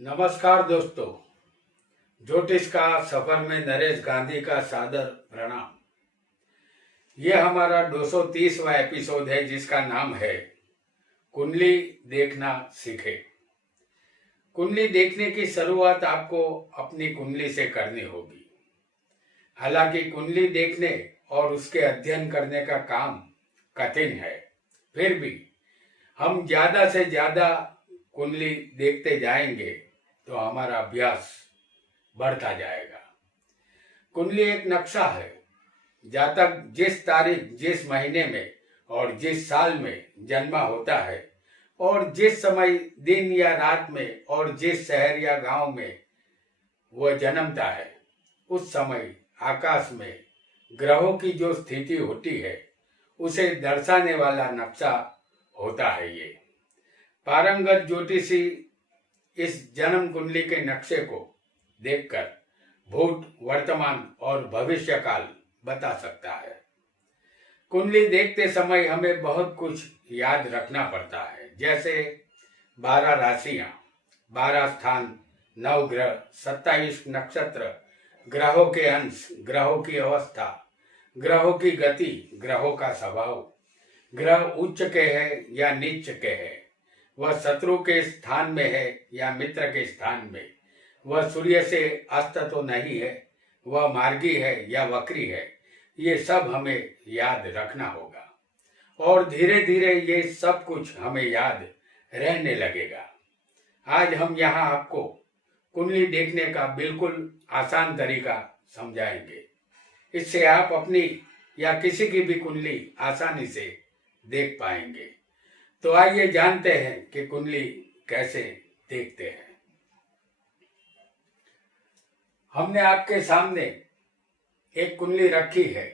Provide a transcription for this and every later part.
नमस्कार दोस्तों। ज्योतिष का सफर में नरेश गांधी का सादर प्रणाम। यह हमारा 230वां एपिसोड है जिसका नाम है कुंडली देखना सीखे। कुंडली देखने की शुरुआत आपको अपनी कुंडली से करनी होगी। हालांकि कुंडली देखने और उसके अध्ययन करने का काम कठिन है, फिर भी हम ज्यादा से ज्यादा कुंडली देखते जाएंगे तो हमारा अभ्यास बढ़ता जाएगा। कुंडली एक नक्शा है। जातक जिस तारीख, जिस महीने में और जिस साल में जन्मा होता है और जिस समय, दिन या रात में और जिस शहर या गांव में वह जन्मता है, उस समय आकाश में ग्रहों की जो स्थिति होती है उसे दर्शाने वाला नक्शा होता है। ये पारंगत ज्योतिषी इस जन्म कुंडली के नक्शे को देखकर भूत, वर्तमान और भविष्य काल बता सकता है। कुंडली देखते समय हमें बहुत कुछ याद रखना पड़ता है, जैसे 12 राशियां, 12 स्थान, 9 ग्रह, 27 नक्षत्र, ग्रहों के अंश, ग्रहों की अवस्था, ग्रहों की गति, ग्रहों का स्वभाव, ग्रह उच्च के है या नीच के है, वह शत्रु के स्थान में है या मित्र के स्थान में, वह सूर्य से अस्त तो नहीं है, वह मार्गी है या वक्री है। ये सब हमें याद रखना होगा और धीरे धीरे ये सब कुछ हमें याद रहने लगेगा। आज हम यहाँ आपको कुंडली देखने का बिल्कुल आसान तरीका समझाएंगे। इससे आप अपनी या किसी की भी कुंडली आसानी से देख पाएंगे। तो आइए जानते हैं कि कुंडली कैसे देखते हैं। हमने आपके सामने एक कुंडली रखी है।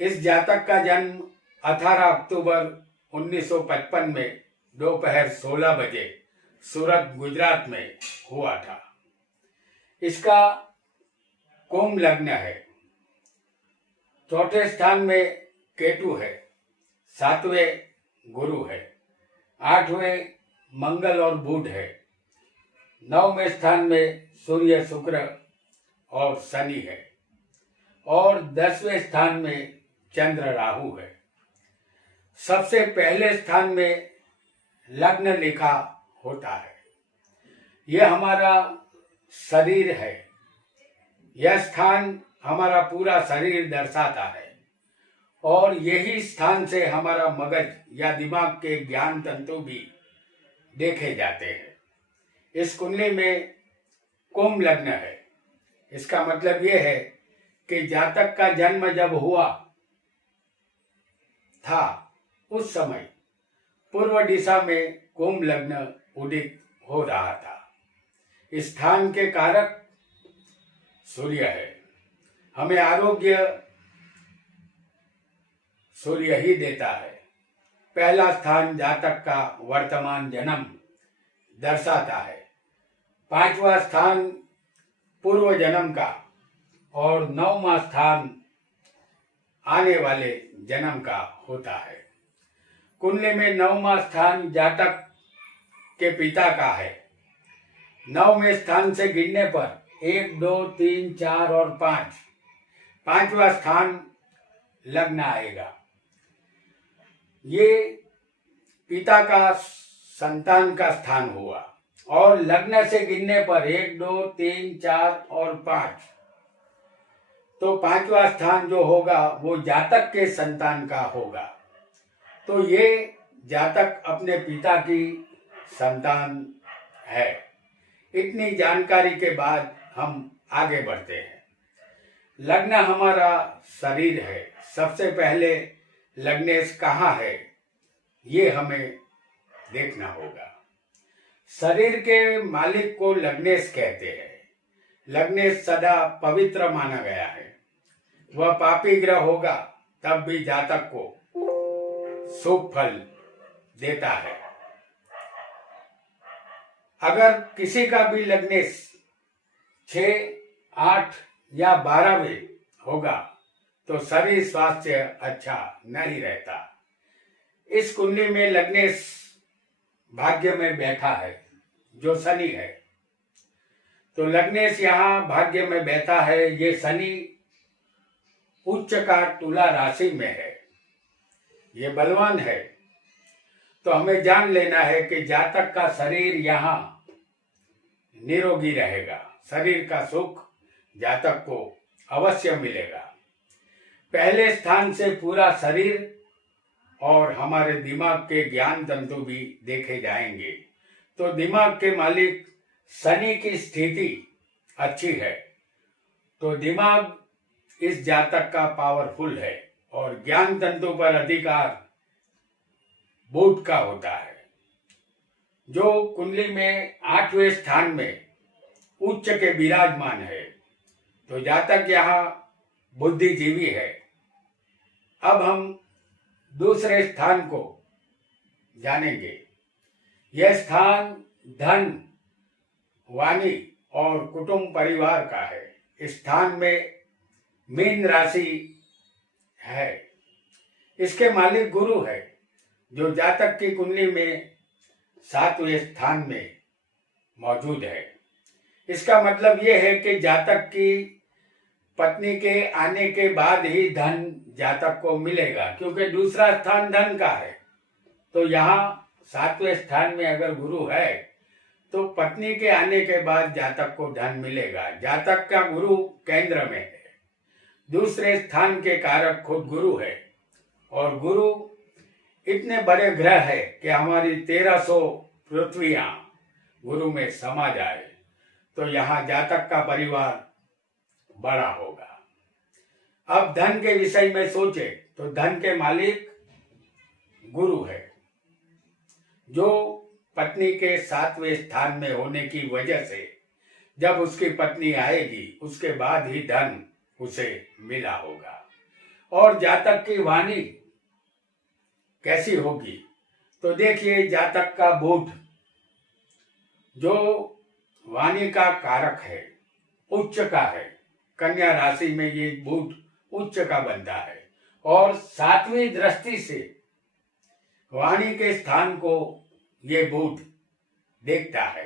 इस जातक का जन्म 18 अक्टूबर 1955 में दोपहर 16 बजे सूरत, गुजरात में हुआ था। इसका कुंभ लग्न है। चौथे स्थान में केतु है, 7वें गुरु है, 8वें मंगल और बुध है, 9वें स्थान में सूर्य, शुक्र और शनि है और 10वें स्थान में चंद्र, राहु है। सबसे पहले स्थान में लग्न लिखा होता है। यह हमारा शरीर है। यह स्थान हमारा पूरा शरीर दर्शाता है और यही स्थान से हमारा मगज या दिमाग के ज्ञान तंतु भी देखे जाते हैं। इस कुंडली में कुंभ लग्न है। इसका मतलब यह है कि जातक का जन्म जब हुआ था उस समय पूर्व दिशा में कुंभ लग्न उदित हो रहा था। इस स्थान के कारक सूर्य है। हमें आरोग्य सूर्य ही देता है। पहला स्थान जातक का वर्तमान जन्म दर्शाता है। 5वां स्थान पूर्व जन्म का और 9वां स्थान आने वाले जन्म का होता है। कुंडली में 9वां स्थान जातक के पिता का है। 9वें स्थान से गिनने पर 1, 2, 3, 4 और 5, 5वां स्थान लग्न आएगा। ये पिता का संतान का स्थान हुआ और लग्न से गिनने पर 1, 2, 3, 4 और 5, तो 5वां स्थान जो होगा वो जातक के संतान का होगा। तो ये जातक अपने पिता की संतान है। इतनी जानकारी के बाद हम आगे बढ़ते हैं। लग्न हमारा शरीर है। सबसे पहले लग्नेश कहाँ है ये हमें देखना होगा। शरीर के मालिक को लग्नेश कहते हैं। लग्नेश सदा पवित्र माना गया है। वह पापी ग्रह होगा तब भी जातक को शुभ फल देता है। अगर किसी का भी लग्नेश 6, 8 या 12वें होगा तो शरीर स्वास्थ्य अच्छा नहीं रहता। इस कुंडली में लग्नेश भाग्य में बैठा है। जो शनि है। तो लग्नेश यहाँ भाग्य में बैठा है। ये शनि उच्च का तुला राशि में है, ये बलवान है। तो हमें जान लेना है कि जातक का शरीर यहाँ निरोगी रहेगा, शरीर का सुख जातक को अवश्य मिलेगा। पहले स्थान से पूरा शरीर और हमारे दिमाग के ज्ञान तंतु भी देखे जाएंगे। तो दिमाग के मालिक शनि की स्थिति अच्छी है, तो दिमाग इस जातक का पावरफुल है और ज्ञान तंतु पर अधिकार बुध का होता है, जो कुंडली में 8वें स्थान में उच्च के विराजमान है। तो जातक यहाँ बुद्धिजीवी है। अब हम दूसरे स्थान को जानेंगे। यह स्थान धन, वाणी और कुटुंब परिवार का है। इस स्थान में मीन राशि है। इसके मालिक गुरु है, जो जातक की कुंडली में 7वें स्थान में मौजूद है। इसका मतलब यह है कि जातक की पत्नी के आने के बाद ही धन जातक को मिलेगा, क्योंकि दूसरा स्थान धन का है। तो यहाँ 7वें स्थान में अगर गुरु है तो पत्नी के आने के बाद जातक को धन मिलेगा। जातक का गुरु केंद्र में है, दूसरे स्थान के कारक खुद गुरु है। और गुरु इतने बड़े ग्रह है कि हमारी 1300 पृथ्वियां गुरु में समा जाए, तो यहाँ जातक का परिवार बड़ा होगा। अब धन के विषय में सोचे तो धन के मालिक गुरु है, जो पत्नी के 7वें स्थान में होने की वजह से जब उसकी पत्नी आएगी उसके बाद ही धन उसे मिला होगा। और जातक की वाणी कैसी होगी, तो देखिए जातक का बुध जो वाणी का कारक है, उच्च का है। कन्या राशि में ये बुध उच्च का बनता है और 7वीं दृष्टि से वाणी के स्थान को ये बुध देखता है।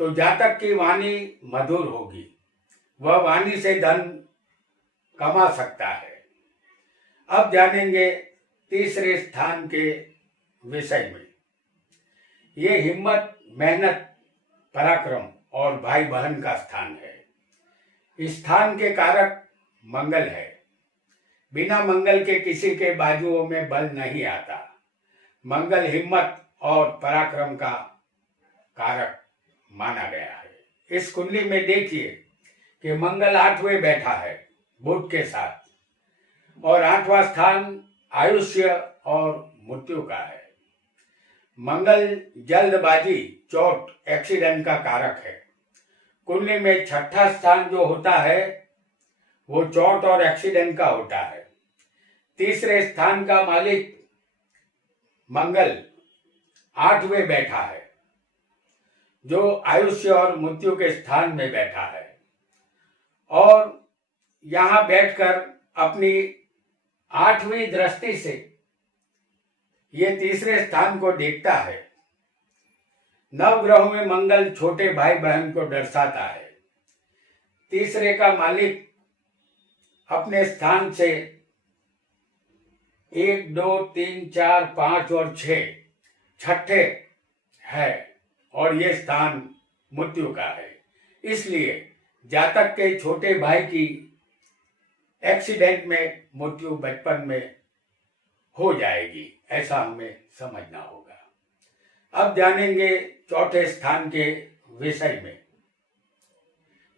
तो जातक की वाणी मधुर होगी, वह वाणी से धन कमा सकता है। अब जानेंगे तीसरे स्थान के विषय में। ये हिम्मत, मेहनत, पराक्रम और भाई बहन का स्थान है। इस स्थान के कारक मंगल है। बिना मंगल के किसी के बाजुओं में बल नहीं आता। मंगल हिम्मत और पराक्रम का कारक माना गया है। इस कुंडली में देखिए कि मंगल 8वें बैठा है बुध के साथ, और 8वां स्थान आयुष्य और मृत्यु का है। मंगल जल्दबाजी, चोट, एक्सीडेंट का कारक है। कुंडली में 6ठा स्थान जो होता है वो चोट और एक्सीडेंट का होता है। तीसरे स्थान का मालिक मंगल 8वें बैठा है, जो आयुष्य और मृत्यु के स्थान में बैठा है, और यहां बैठकर अपनी 8वीं दृष्टि से ये तीसरे स्थान को देखता है। नवग्रहों में मंगल छोटे भाई बहन को दर्शाता है। तीसरे का मालिक अपने स्थान से 1, 2, 3, 4, 5 और 6 छठे है, और ये स्थान मृत्यु का है। इसलिए जातक के छोटे भाई की एक्सीडेंट में मृत्यु बचपन में हो जाएगी, ऐसा हमें समझना होगा। अब जानेंगे चौथे स्थान के विषय में।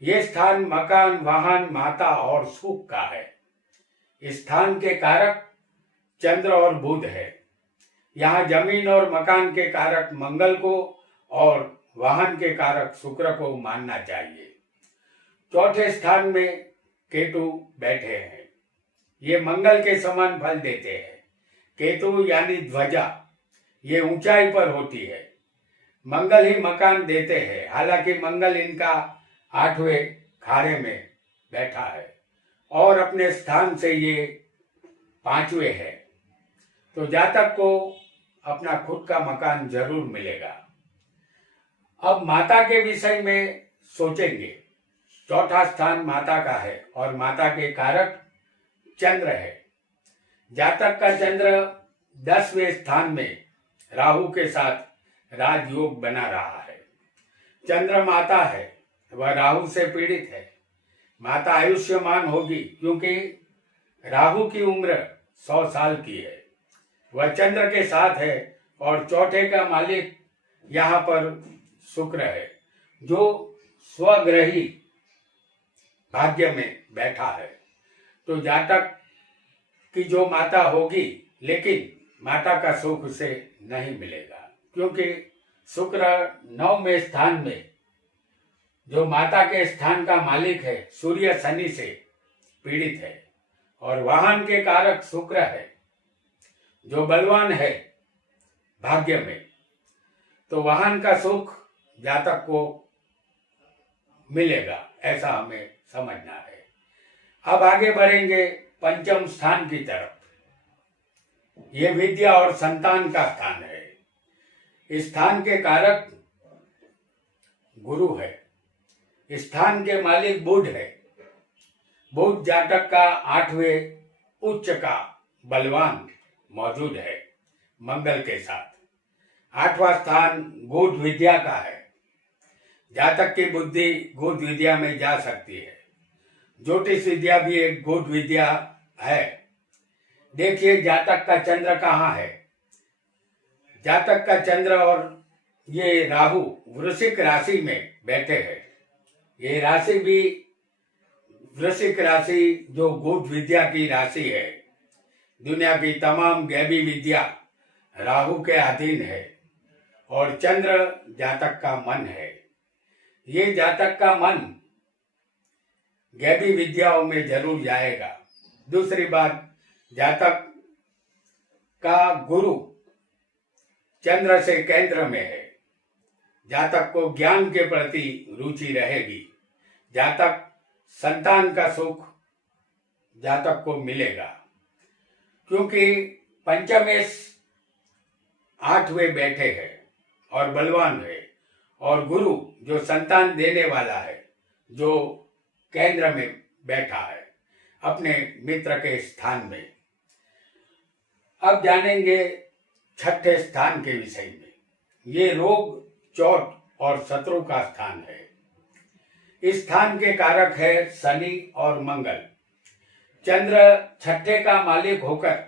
ये स्थान मकान, वाहन, माता और सुख का है। इस स्थान के कारक चंद्र और बुध है। यहाँ जमीन और मकान के कारक मंगल को और वाहन के कारक शुक्र को मानना चाहिए। चौथे स्थान में केतु बैठे हैं। ये मंगल के समान फल देते हैं। केतु यानी ध्वजा, ये ऊंचाई पर होती है। मंगल ही मकान देते हैं। हालांकि मंगल इनका 8वें खारे में बैठा है और अपने स्थान से ये 5वें है। तो जातक को अपना खुद का मकान जरूर मिलेगा। अब माता के विषय में सोचेंगे। चौथा स्थान माता का है और माता के कारक चंद्र है। जातक का चंद्र 10वें स्थान में राहु के साथ राजयोग बना रहा है। चंद्र माता है, वह राहु से पीड़ित है। माता आयुष्यमान होगी क्योंकि राहु की उम्र 100 साल की है। वह चंद्र के साथ है और चौथे का मालिक यहाँ पर शुक्र है, जो स्वग्रही भाग्य में बैठा है। तो जातक की जो माता होगी, लेकिन माता का सुख उसे नहीं मिलेगा, क्योंकि शुक्र 9वें स्थान में जो माता के स्थान का मालिक है सूर्य शनि से पीड़ित है और वाहन के कारक शुक्र है, जो बलवान है भाग्य में। तो वाहन का सुख जातक को मिलेगा, ऐसा हमें समझना है। अब आगे बढ़ेंगे पंचम स्थान की तरफ। यह विद्या और संतान का स्थान है। इस स्थान के कारक गुरु है। स्थान के मालिक बुध है। बुध जातक का 8वें उच्च का बलवान मौजूद है मंगल के साथ। 8वां स्थान गूढ़ विद्या का है। जातक की बुद्धि गूढ़ विद्या में जा सकती है। ज्योतिष विद्या भी एक गूढ़ विद्या है। देखिए जातक का चंद्र कहाँ है। जातक का चंद्र और ये राहु वृश्चिक राशि में बैठे हैं। ये राशि भी वृश्चिक राशि जो गूढ़ विद्या की राशि है, दुनिया की तमाम गैबी विद्या राहु के अधीन है और चंद्र जातक का मन है। ये जातक का मन गैबी विद्याओं में जरूर जाएगा। दूसरी बात, जातक का गुरु चंद्र से केंद्र में है। जातक को ज्ञान के प्रति रुचि रहेगी। जातक संतान का सुख जातक को मिलेगा, क्योंकि पंचमेश 8वें बैठे हैं और बलवान है, और गुरु जो संतान देने वाला है, जो केंद्र में बैठा है अपने मित्र के स्थान में। अब जानेंगे छठे स्थान के विषय में। ये रोग, चोट और शत्रु का स्थान है। इस स्थान के कारक है शनि और मंगल। चंद्र छठे का मालिक होकर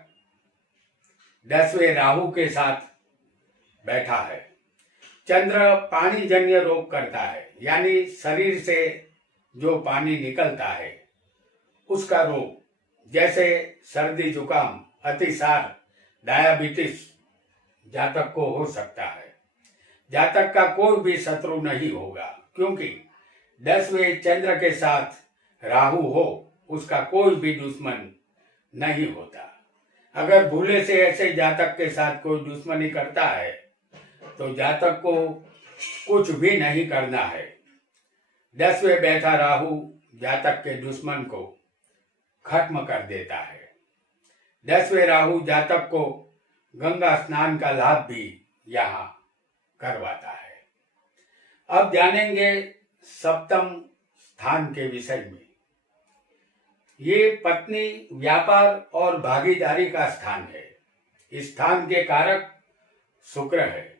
10वें राहु के साथ बैठा है। चंद्र पानी जन्य रोग करता है, यानी शरीर से जो पानी निकलता है उसका रोग, जैसे सर्दी, जुकाम, अतिसार, डायबिटीज जातक को हो सकता है। जातक का कोई भी शत्रु नहीं होगा, क्योंकि 10वें चंद्र के साथ राहु हो, उसका कोई भी दुश्मन नहीं होता। अगर भूले से ऐसे जातक के साथ कोई दुश्मनी करता है तो जातक को कुछ भी नहीं करना है। 10वें बैठा राहु जातक के दुश्मन को खत्म कर देता है। 10वें राहु जातक को गंगा स्नान का लाभ भी यहाँ करवाता है। अब जानेंगे सप्तम स्थान के विषय में। ये पत्नी, व्यापार और भागीदारी का स्थान है। इस स्थान के कारक शुक्र है।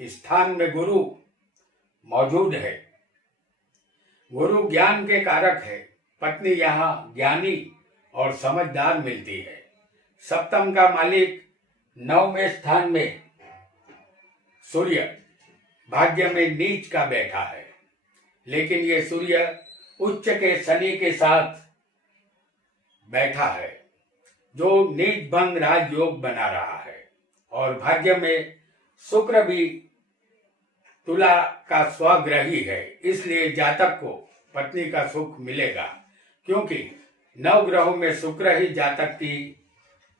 इस स्थान में गुरु मौजूद है। गुरु ज्ञान के कारक है। पत्नी यहाँ ज्ञानी और समझदार मिलती है। सप्तम का मालिक 9वें स्थान में सूर्य भाग्य में नीच का बैठा है, लेकिन ये सूर्य उच्च के शनि के साथ बैठा है, जो नीच भंग राजयोग बना रहा है। और भाग्य में शुक्र भी तुला का स्वग्रही है, इसलिए जातक को पत्नी का सुख मिलेगा, क्योंकि 9 ग्रहों में शुक्र ही जातक की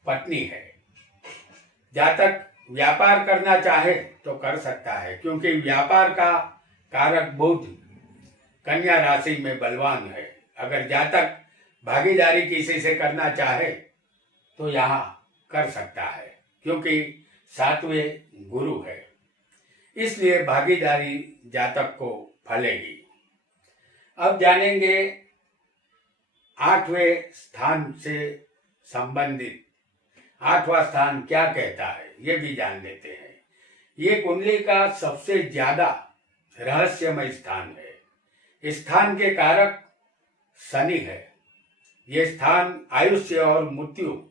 पत्नी है। जातक व्यापार करना चाहे तो कर सकता है, क्योंकि व्यापार का कारक बुध कन्या राशि में बलवान है। अगर जातक भागीदारी किसी से करना चाहे तो यहाँ कर सकता है, क्योंकि 7वें गुरु है। इसलिए भागीदारी जातक को फलेगी। अब जानेंगे 8वें स्थान से संबंधित 8वां स्थान क्या कहता है, ये भी जान लेते हैं। ये कुंडली का सबसे ज्यादा रहस्यमय स्थान है। इस स्थान के कारक शनि है। ये स्थान आयुष्य और मृत्यु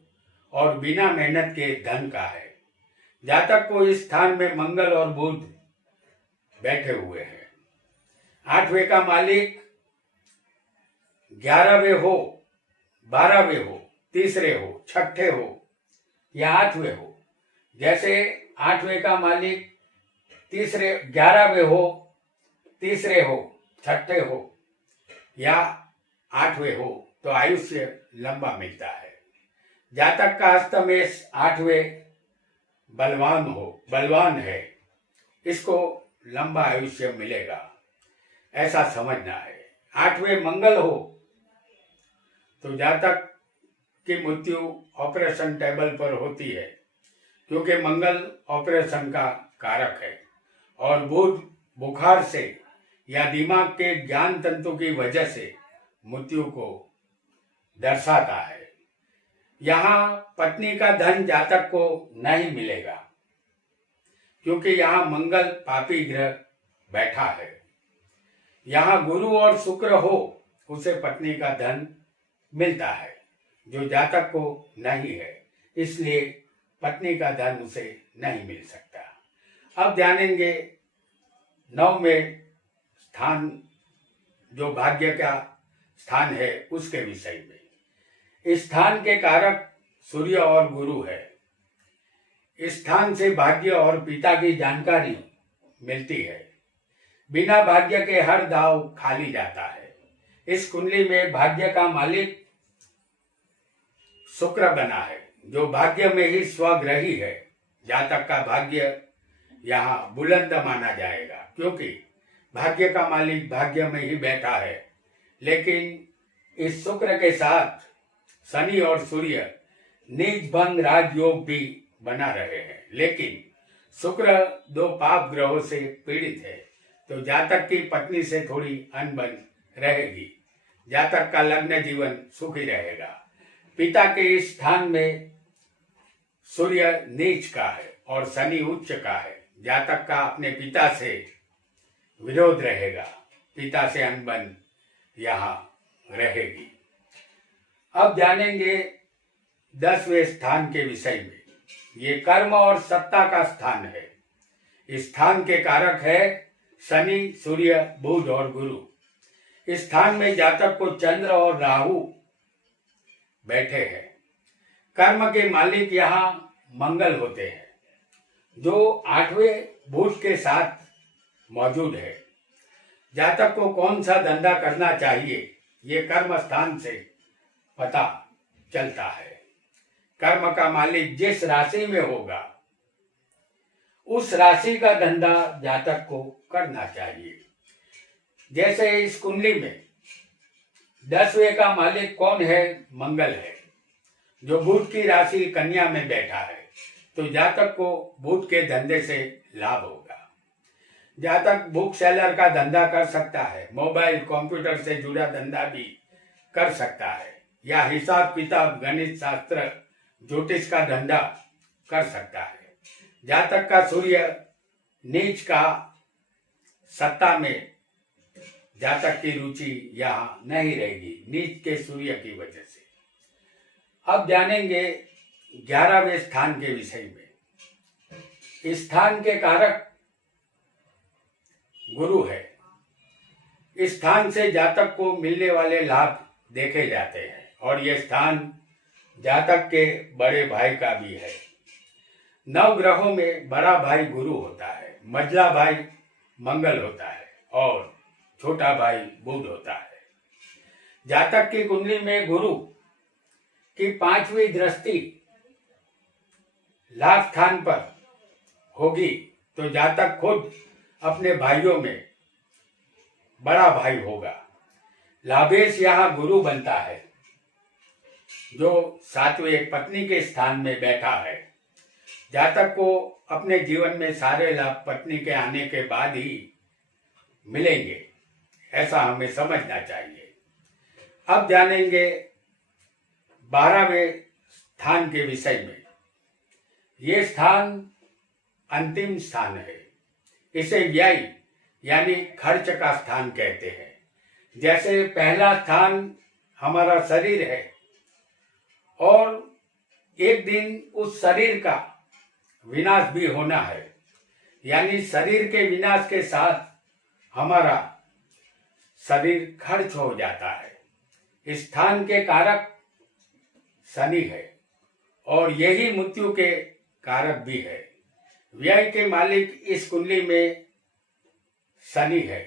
और बिना मेहनत के धन का है। जातक को इस स्थान में मंगल और बुध बैठे हुए हैं। 8वें का मालिक 11वें हो, 12वें हो, तीसरे हो, छठे हो या 8वें हो। जैसे 8वें का मालिक 11वें हो, तीसरे हो, छठे हो या 8वें हो तो आयुष्य लंबा मिलता है। जातक का अष्टमेश 8वें बलवान है, इसको लंबा आयुष्य मिलेगा, ऐसा समझना है। 8वें मंगल हो तो जातक की मृत्यु ऑपरेशन टेबल पर होती है, क्योंकि मंगल ऑपरेशन का कारक है और बुध बुखार से या दिमाग के ज्ञान तंतु की वजह से मृत्यु को दर्शाता है। यहाँ पत्नी का धन जातक को नहीं मिलेगा, क्योंकि यहाँ मंगल पापी ग्रह बैठा है। यहाँ गुरु और शुक्र हो उसे पत्नी का धन मिलता है, जो जातक को नहीं है, इसलिए पत्नी का धन उसे नहीं मिल सकता। अब जानेंगे 9वें स्थान जो भाग्य का स्थान है उसके विषय में। इस स्थान के कारक सूर्य और गुरु है। इस स्थान से भाग्य और पिता की जानकारी मिलती है। बिना भाग्य के हर दाव खाली जाता है। इस कुंडली में भाग्य का मालिक शुक्र बना है, जो भाग्य में ही स्वग्रही है। जातक का भाग्य यहाँ बुलंद माना जाएगा, क्योंकि भाग्य का मालिक भाग्य में ही बैठा है। लेकिन इस शुक्र के साथ शनि और सूर्य नीच भंग राजयोग भी बना रहे हैं। लेकिन शुक्र 2 पाप ग्रहों से पीड़ित है, तो जातक की पत्नी से थोड़ी अनबन रहेगी। जातक का लग्न जीवन सुखी रहेगा। पिता के इस स्थान में सूर्य नीच का है और शनि उच्च का है। जातक का अपने पिता से विरोध रहेगा, पिता से अनबन यहाँ रहेगी। अब जानेंगे 10वें स्थान के विषय में। ये कर्म और सत्ता का स्थान है। इस स्थान के कारक है शनि, सूर्य, बुध और गुरु। इस स्थान में जातक को चंद्र और राहु बैठे हैं। कर्म के मालिक यहाँ मंगल होते हैं, जो 8वें बुध के साथ मौजूद है। जातक को कौन सा धंधा करना चाहिए, ये कर्म स्थान से पता चलता है। कर्म का मालिक जिस राशि में होगा उस राशि का धंधा जातक को करना चाहिए। जैसे इस कुंडली में 10वें का मालिक कौन है? मंगल है, जो बुध की राशि कन्या में बैठा है, तो जातक को बुध के धंधे से लाभ होगा। जातक बुक सेलर का धंधा कर सकता है, मोबाइल कंप्यूटर से जुड़ा धंधा भी कर सकता है, या हिसाब किताब, गणित शास्त्र, ज्योतिष का धंधा कर सकता है। जातक का सूर्य नीच का सत्ता में जातक की रुचि यहाँ नहीं रहेगी, नीच के सूर्य की वजह से। अब जानेंगे 11वें स्थान के विषय में। इस स्थान के कारक गुरु है। इस स्थान से जातक को मिलने वाले लाभ देखे जाते हैं, और यह स्थान जातक के बड़े भाई का भी है। 9 ग्रहों में बड़ा भाई गुरु होता है, मझला भाई मंगल होता है और छोटा भाई बुध होता है। जातक की कुंडली में गुरु की 5वीं दृष्टि लाभ स्थान पर होगी, तो जातक खुद अपने भाइयों में बड़ा भाई होगा। लाभेश यहाँ गुरु बनता है, जो 7वें पत्नी के स्थान में बैठा है। जातक को अपने जीवन में सारे लाभ पत्नी के आने के बाद ही मिलेंगे, ऐसा हमें समझना चाहिए। अब जानेंगे 12वें स्थान के विषय में। ये स्थान अंतिम स्थान है। इसे व्यय यानी खर्च का स्थान कहते हैं। जैसे पहला स्थान हमारा शरीर है और एक दिन उस शरीर का विनाश भी होना है, यानी शरीर के विनाश के साथ हमारा शरीर खर्च हो जाता है। इस स्थान के कारक शनि है और यही मृत्यु के कारक भी है। व्यय के मालिक इस कुंडली में शनि है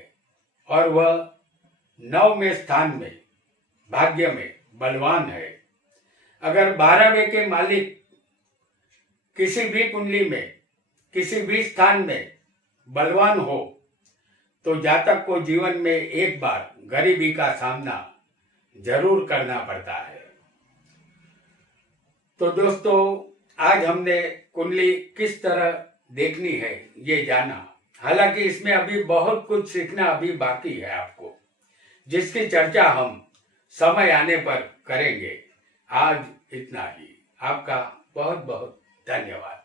और वह 9वें स्थान में भाग्य में बलवान है। अगर 12वें के मालिक किसी भी कुंडली में किसी भी स्थान में बलवान हो तो जातक को जीवन में एक बार गरीबी का सामना जरूर करना पड़ता है। तो दोस्तों, आज हमने कुंडली किस तरह देखनी है ये जाना। हालांकि इसमें अभी बहुत कुछ सीखना अभी बाकी है आपको, जिसकी चर्चा हम समय आने पर करेंगे। आज इतना ही। आपका बहुत बहुत धन्यवाद।